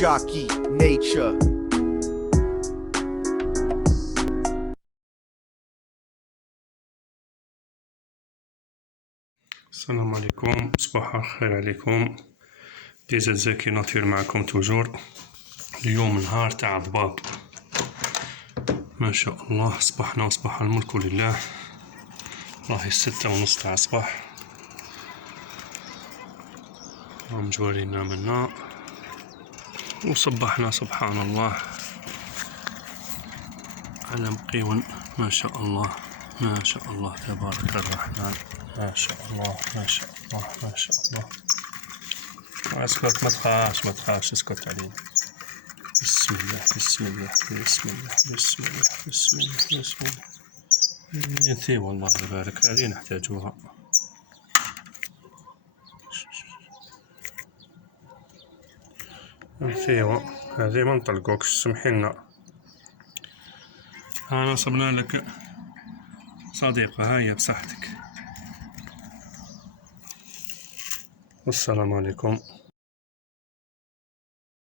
jockey nature. السلام عليكم، صباح الخير عليكم. ديزا زكي ناطير معكم توجور. اليوم نهار تاع ضباط ما شاء الله. صبحنا وصباح الملك لله. راهي 6:30 تاع الصباح. راهم جوالينا منا وصبحنا سبحان الله على مقيون. ما شاء الله ما شاء الله تبارك الرحمن. ما شاء الله ما شاء الله ما شاء الله. اسكت، ما تخافش اسكت علينا. بسم الله بسم الله بسم الله بسم الله بسم الله بسم الله. ينتهي والله يبارك، هذه نحتاجوها. ينتهي هذه ما نطلقوكش، سمحيلنا. أنا صبنا لك صديقة، هيا بصحتك. والسلام عليكم.